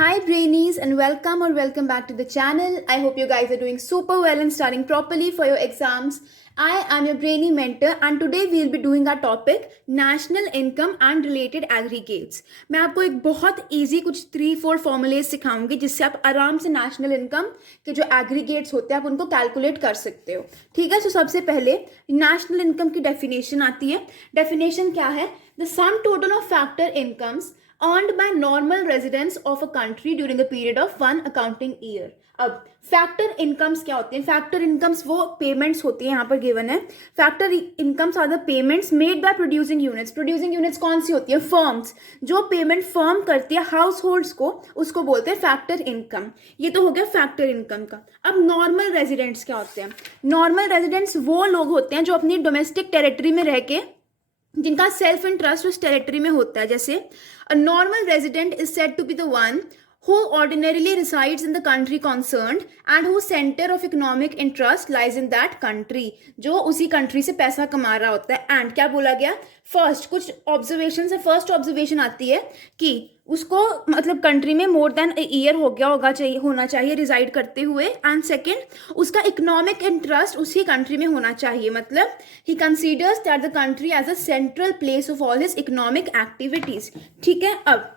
Hi Brainies and welcome back to the channel. I hope you guys are doing super well and studying properly for your exams. I am your Brainy mentor and today we'll be doing our topic National Income and Related Aggregates. मैं आपको एक बहुत easy कुछ 3-4 formulas सिखाऊंगी जिससे आप आराम से national income के जो aggregates होते हैं आप उनको calculate कर सकते हो. ठीक है, तो सबसे पहले national income की definition आती है. Definition क्या है? The sum total of factor incomes earned by normal residents of a country during a period of one accounting year. अब फैक्टर इनकम्स क्या होते हैं? फैक्टर इनकम्स वो पेमेंट्स होती है, यहाँ पर गिवन है. Factor incomes are the payments made by producing units. Producing units कौन सी होती है? फर्म्स. जो पेमेंट फर्म करती है हाउस होल्ड्स को, उसको बोलते हैं फैक्टर इनकम. ये तो हो गया फैक्टर इनकम का. अब नॉर्मल रेजिडेंट्स क्या होते हैं? नॉर्मल रेजिडेंट्स वो लोग होते हैं जो अपनी डोमेस्टिक टेरिटरी में रह के जिनका सेल्फ इंटरेस्ट उस टेरिटरी में होता है. जैसे a normal resident is said to be the one who ordinarily resides in the country concerned and whose center of economic interest lies in that country. जो उसी कंट्री से पैसा कमा रहा होता है. एंड क्या बोला गया? फर्स्ट कुछ ऑब्जर्वेशन से फर्स्ट ऑब्जर्वेशन आती है कि उसको मतलब कंट्री में मोर देन ए ईयर हो गया होना चाहिए रिजाइड करते हुए. एंड सेकेंड उसका इकोनॉमिक इंटरेस्ट उसी कंट्री में होना चाहिए. मतलब he considers that the country as a central place of all his economic activities. ठीक है, अब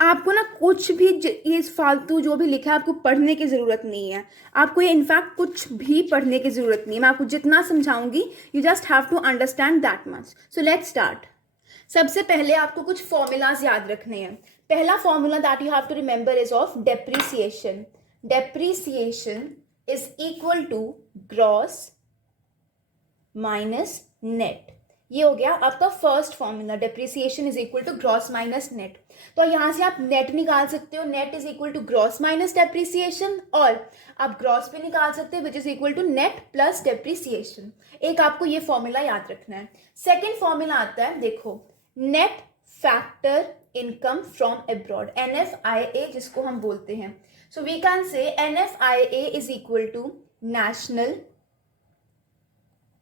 आपको ना कुछ भी ये फालतू जो भी लिखा है आपको पढ़ने की ज़रूरत नहीं है. आपको ये इनफैक्ट कुछ भी पढ़ने की ज़रूरत नहीं है. मैं आपको जितना समझाऊंगी you just have to understand that much. So let's start. सबसे पहले आपको कुछ फॉर्मूलाज याद रखने हैं. पहला formula that you have to remember is of depreciation. Depreciation is equal to gross minus net. ये हो गया आपका first formula. Depreciation is equal to gross minus net. तो यहाँ से आप नेट निकाल सकते हो. Net is equal to gross minus depreciation. और आप ग्रॉस पे निकाल सकते हो which is equal to net plus depreciation. एक आपको ये फॉर्मूला याद रखना है. सेकेंड फॉर्मूला आता है, देखो, net factor income from abroad, NFIA जिसको हम बोलते हैं. So we can say NFIA is equal to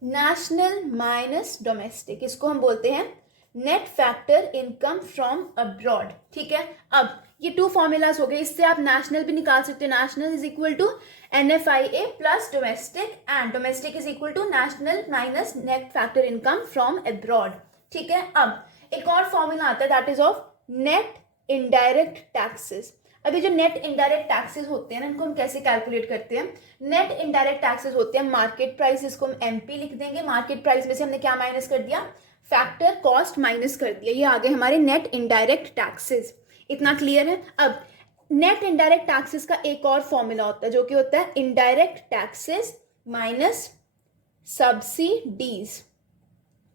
national minus domestic. इसको हम बोलते हैं net factor income from abroad. ठीक है, अब ये टू फॉर्मूलाज हो गए. इससे आप नेशनल भी निकाल सकते हो. National is equal to NFIA plus domestic and domestic is equal to national minus net factor income from abroad. ठीक है, अब एक और फॉर्मूला आता है that is of net indirect taxes. अभी जो नेट इनडायरेक्ट टैक्सेस होते हैं ना, इनको हम कैसे कैलकुलेट करते हैं? नेट इनडायरेक्ट टैक्सेस होते हैं मार्केट प्राइस, इसको हम MP लिख देंगे. मार्केट प्राइस में से हमने क्या माइनस कर दिया? फैक्टर कॉस्ट माइनस कर दिया. ये आ गए हमारे नेट इनडायरेक्ट टैक्सेस. इतना क्लियर है? अब नेट इनडायरेक्ट टैक्सेस का एक और फॉर्मूला होता है जो कि होता है indirect taxes minus subsidies.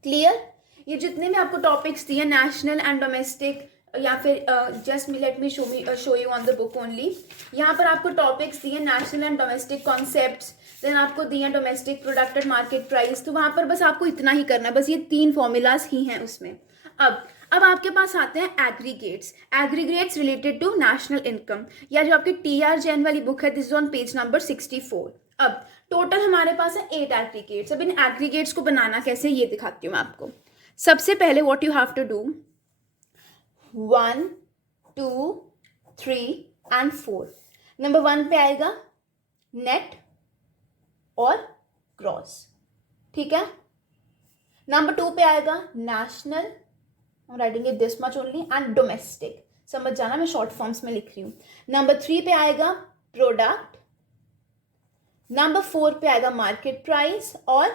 Clear? ये जितने भी आपको टॉपिक्स दिए नेशनल एंड डोमेस्टिक या फिर just let me show you on the book only. यहाँ पर आपको टॉपिक्स दिए national and domestic concepts, then आपको दिए domestic product and market price. तो वहाँ पर बस आपको इतना ही करना है. बस ये 3 फॉर्मूलाज ही हैं उसमें. अब आपके पास आते हैं aggregates. Aggregates related to national income, या जो आपकी TR जैन वाली बुक है, this is on page number 64. अब टोटल हमारे पास है 8 एग्रीगेट्स. अब इन एग्रीगेट्स को बनाना कैसे ये दिखाती हूँ मैं आपको. सबसे पहले what you have to do, 1, 2, 3 and 4. Number 1 पे आएगा नेट और ग्रॉस. ठीक है. नंबर 2 पे आएगा national, I'm writing it this much only, and domestic. समझ जाना, मैं शॉर्ट फॉर्म्स में लिख रही हूँ. नंबर 3 पे आएगा प्रोडक्ट. नंबर 4 पे आएगा मार्केट प्राइस और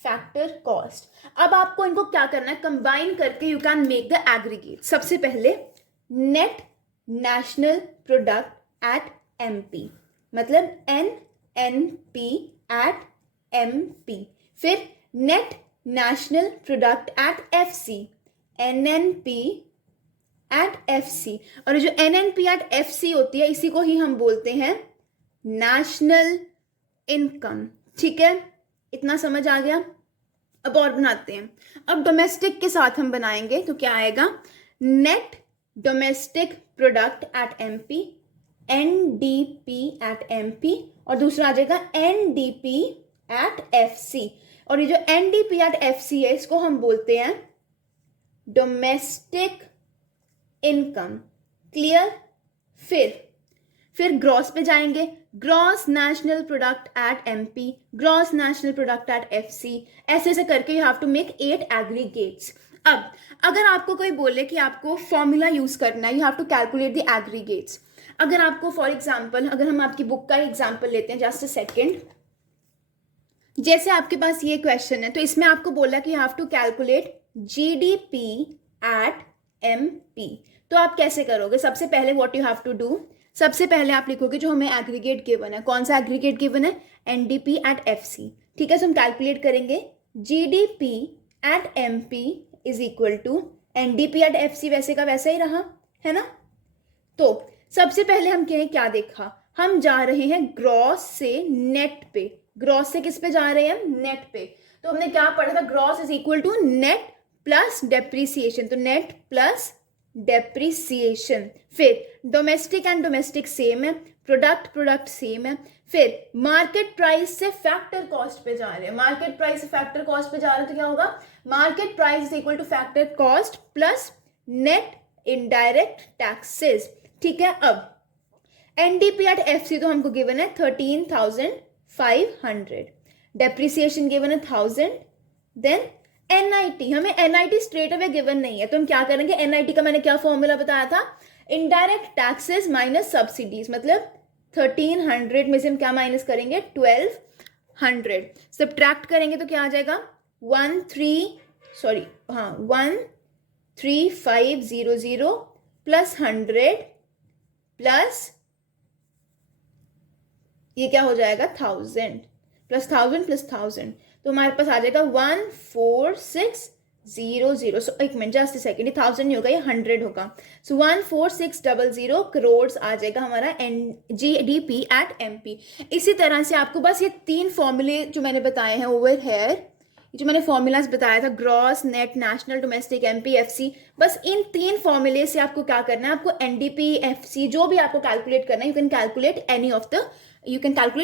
फैक्टर कॉस्ट. अब आपको इनको क्या करना है? कंबाइन करके you can make the aggregate. सबसे पहले net national product at MP, मतलब NNP एट MP. फिर net national product at FC, NNP at FC. और जो NNP एट FC होती है इसी को ही हम बोलते हैं नेशनल इनकम. ठीक है, इतना समझ आ गया. अब और बनाते हैं. अब डोमेस्टिक के साथ हम बनाएंगे तो क्या आएगा? Net domestic product at MP, NDP at MP, और दूसरा आ जाएगा NDP एट FC. और ये जो NDP एट FC है इसको हम बोलते हैं डोमेस्टिक इनकम. क्लियर? फिर ग्रॉस पे जाएंगे, gross national product at MP, gross national product at FC, ऐसे ऐसे करके you have to make 8 aggregates. अब अगर आपको कोई बोले कि आपको फॉर्मूला यूज करना है, you have to calculate the aggregates. अगर आपको फॉर एग्जांपल, अगर हम आपकी बुक का एग्जांपल लेते हैं, जस्ट अ सेकंड, जैसे आपके पास ये क्वेश्चन है, तो इसमें आपको बोला कि you have to calculate GDP at MP. तो आप कैसे करोगे? सबसे पहले what you have to do, सबसे पहले आप लिखोगे जो हमें एग्रीगेट गिवन है, कौन सा एग्रीगेट गिवन है? NDP at FC. ठीक है, तो हम कैलकुलेट करेंगे GDP at MP is equal to NDP at FC, वैसे का वैसा ही रहा है ना। तो सबसे पहले हम क्या देखा, हम जा रहे हैं ग्रॉस से नेट पे, ग्रॉस से किस पे जा रहे हैं? नेट पे। तो हमने क्या पढ़ा था? Gross is equal to net plus depreciation, तो नेट प्लस डेप्रीसिएशन। फिर डोमेस्टिक एंड डोमेस्टिक सेम है, प्रोडक्ट सेम है। फिर मार्केट प्राइस से फैक्टर कॉस्ट पे जा रहे हैं, मार्केट प्राइस से फैक्टर कॉस्ट पे जा रहे हैं, तो क्या होगा? Market price is equal to factor cost plus net indirect taxes. ठीक है, अब एनडीपी एट एफसी तो हमको गिवन है 13,500, डेप्रीसिएशन गिवन है 1000, देन एनआईटी, हमें एनआईटी स्ट्रेट अवे गिवन नहीं है, तो हम क्या करेंगे? एनआईटी का मैंने क्या फॉर्मूला बताया था? इनडायरेक्ट टैक्सेस माइनस सब्सिडीज, मतलब 1300 में से हम क्या माइनस करेंगे? 1200। सब्ट्रैक्ट करेंगे तो क्या आ जाएगा? 13500 प्लस 100 प्लस ये क्या हो जाएगा? 1000 प्लस 1000 प्लस 1000, तो हमारे पास आ जाएगा 14600। सो एक मिनट, जस्ट सेकेंड, ये 1000 नहीं होगा, ये 100 होगा। सो 14600 करोड़ आ जाएगा हमारा जीडीपी एट एमपी। इसी तरह से आपको बस ये 3 फॉर्मूले जो मैंने बताए हैं ओवर हेयर, जो मैंने फॉर्मूलाज बताया था, gross, net, national, domestic, MP, FC, बस इन 3 फॉर्मूले से आपको क्या करना है? आपको एनडीपी, एफसी जो भी आपको कैलकुलेट करना है, you can calculate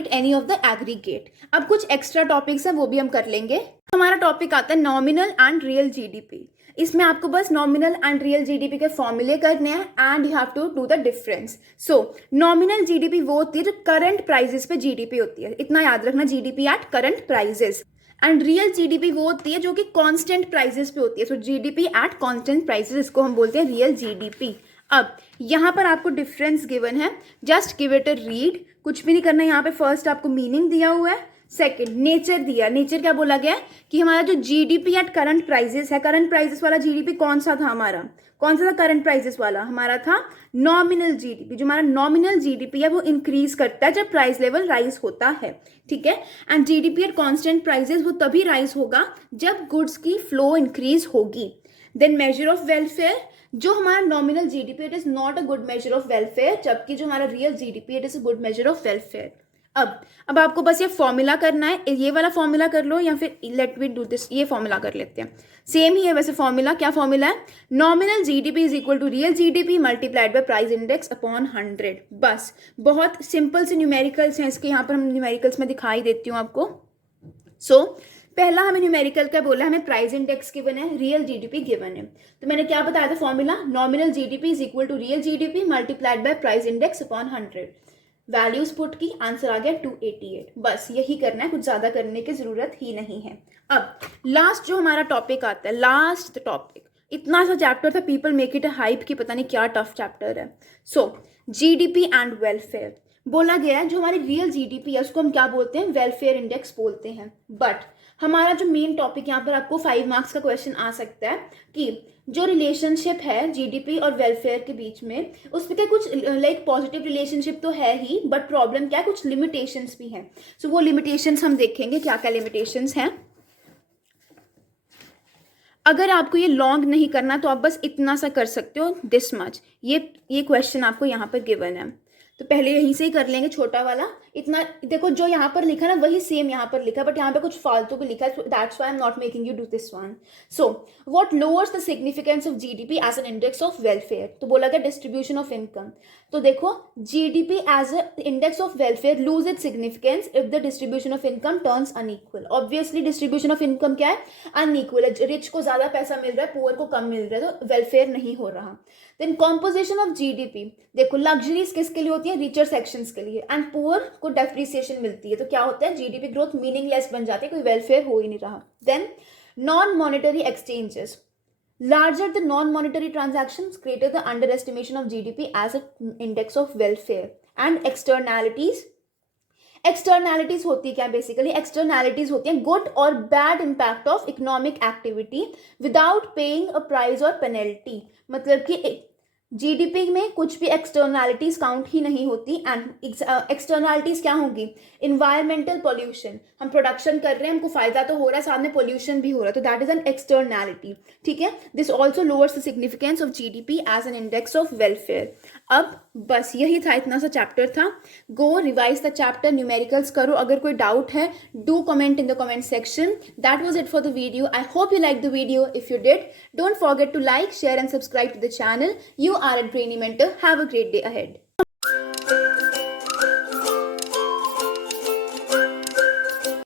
any of the aggregate. अब कुछ एक्स्ट्रा टॉपिक्स हैं, वो भी हम कर लेंगे। हमारा टॉपिक आता है नॉमिनल एंड रियल जीडीपी। इसमें आपको बस नॉमिनल एंड रियल जीडीपी के फॉर्मूले करने हैं and you have to do the difference. So nominal GDP वो होती है जो करंट प्राइजेस पे जीडीपी होती है, इतना याद रखना, GDP at current prices. And real GDP वो होती है जो कि कांस्टेंट प्राइजेस पे होती है, सो जीडीपी एट कांस्टेंट प्राइजेस, इसको हम बोलते हैं रियल जीडीपी। अब यहाँ पर आपको डिफरेंस गिवन है, just give it a read, कुछ भी नहीं करना है यहाँ पे। फर्स्ट आपको मीनिंग दिया हुआ है, सेकंड नेचर दिया। नेचर क्या बोला गया है कि हमारा जो जीडीपी एट करंट प्राइजेस है, करंट प्राइजेस वाला जीडीपी कौन सा था हमारा? कौन सा था करंट प्राइजेस वाला? हमारा था नॉमिनल जीडीपी। जो हमारा नॉमिनल जीडीपी है वो इंक्रीज करता है जब प्राइस लेवल राइज होता है, ठीक है। And GDP at constant prices वो तभी राइज होगा जब गुड्स की फ्लो इंक्रीज होगी। देन मेजर ऑफ वेलफेयर, जो हमारा nominal GDP it is not a good measure of welfare, जबकि जो हमारा real GDP it is a good measure of welfare. अब आपको बस ये फॉर्मूला करना है, ये वाला फॉर्मूला कर लो या फिर लेट मी डू दिस, ये फॉर्मूला कर लेते हैं। सेम ही है वैसे फॉर्मूला, क्या फॉर्मूला है? Nominal GDP is equal to real GDP multiplied by price index upon 100। बस बहुत सिंपल से न्यूमेरिकल्स हैं इसके, यहाँ पर हम न्यूमेरिकल्स में दिखाई देती हूँ आपको। सो पहला हमें न्यूमेरिकल का बोला, हमें प्राइस इंडेक्स गिवन है, रियल जीडीपी गिवन है। तो मैंने क्या बताया था formula? Nominal GDP is equal to real GDP multiplied by price index upon 100। Values put की, आंसर आ गया 288। बस यही करना है, कुछ ज्यादा करने की जरूरत ही नहीं है। अब लास्ट जो हमारा टॉपिक आता है, लास्ट टॉपिक, इतना सा चैप्टर था, people make it a hype की पता नहीं क्या टफ चैप्टर है। सो जीडीपी एंड वेलफेयर बोला गया है, जो हमारी रियल जीडीपी है उसको हम क्या बोलते हैं? वेलफेयर इंडेक्स बोलते हैं। बट हमारा जो मेन टॉपिक, यहाँ पर आपको 5 मार्क्स का क्वेश्चन आ सकता है कि जो रिलेशनशिप है जीडीपी और वेलफेयर के बीच में, उसमें कुछ लाइक पॉजिटिव रिलेशनशिप तो है ही, बट प्रॉब्लम क्या है, कुछ लिमिटेशंस भी हैं। सो वो लिमिटेशंस हम देखेंगे क्या क्या लिमिटेशंस हैं। अगर आपको ये लॉन्ग नहीं करना तो आप बस इतना सा कर सकते हो, दिस मच। ये क्वेश्चन आपको यहाँ पर गिवन है। तो पहले यहीं से ही कर लेंगे छोटा वाला। इतना देखो, जो यहाँ पर लिखा ना वही सेम यहाँ पर लिखा, बट यहाँ पे कुछ फालतू भी लिखा है, that's why I am not making you do this one. So what lowers the significance of GDP as an index of welfare? तो बोला गया डिस्ट्रीब्यूशन ऑफ इनकम। तो देखो, GDP as a index of welfare lose it significance if the distribution of income turns unequal. Obviously distribution of income क्या है? Unequal है। Rich को ज्यादा पैसा मिल रहा है, पुअर को कम मिल रहा है, तो वेलफेयर नहीं हो रहा। देन कॉम्पोजिशन ऑफ जीडीपी, देखो लग्जरीज किसके लिए होती है? रिचर सेक्शंस के लिए, एंड पुअर को डेप्रिसिएशन मिलती है। तो क्या होता है? जीडीपी ग्रोथ मीनिंगलेस बन जाती है, कोई वेलफेयर हो ही नहीं रहा। Then non monetary exchanges, larger the non-monetary transactions, greater the underestimation of GDP as an index of welfare. And externalities होती क्या? बेसिकली एक्सटर्नैलिटीज होती हैं गुड और bad impact of economic activity without paying a price और penalty. मतलब कि GDP में कुछ भी एक्सटर्नैलिटीज काउंट ही नहीं होती। एंड एक्सटर्नैलिटीज क्या होंगी? इन्वायरमेंटल पोल्यूशन, हम प्रोडक्शन कर रहे हैं, हमको फायदा तो हो रहा है, साथ में पोल्यूशन भी हो रहा है, तो दैट इज एन एक्सटर्नैलिटी। ठीक है, this also lowers the significance of GDP as an index of welfare. अब बस यही था, इतना सा चैप्टर था। Go revise the chapter, numericals करो। अगर कोई डाउट है do comment in the comment section. That was it for the video. I hope you liked the video. If you did, don't forget to like, share and subscribe to the channel. You are a Brainy Mentor. Have a great day ahead.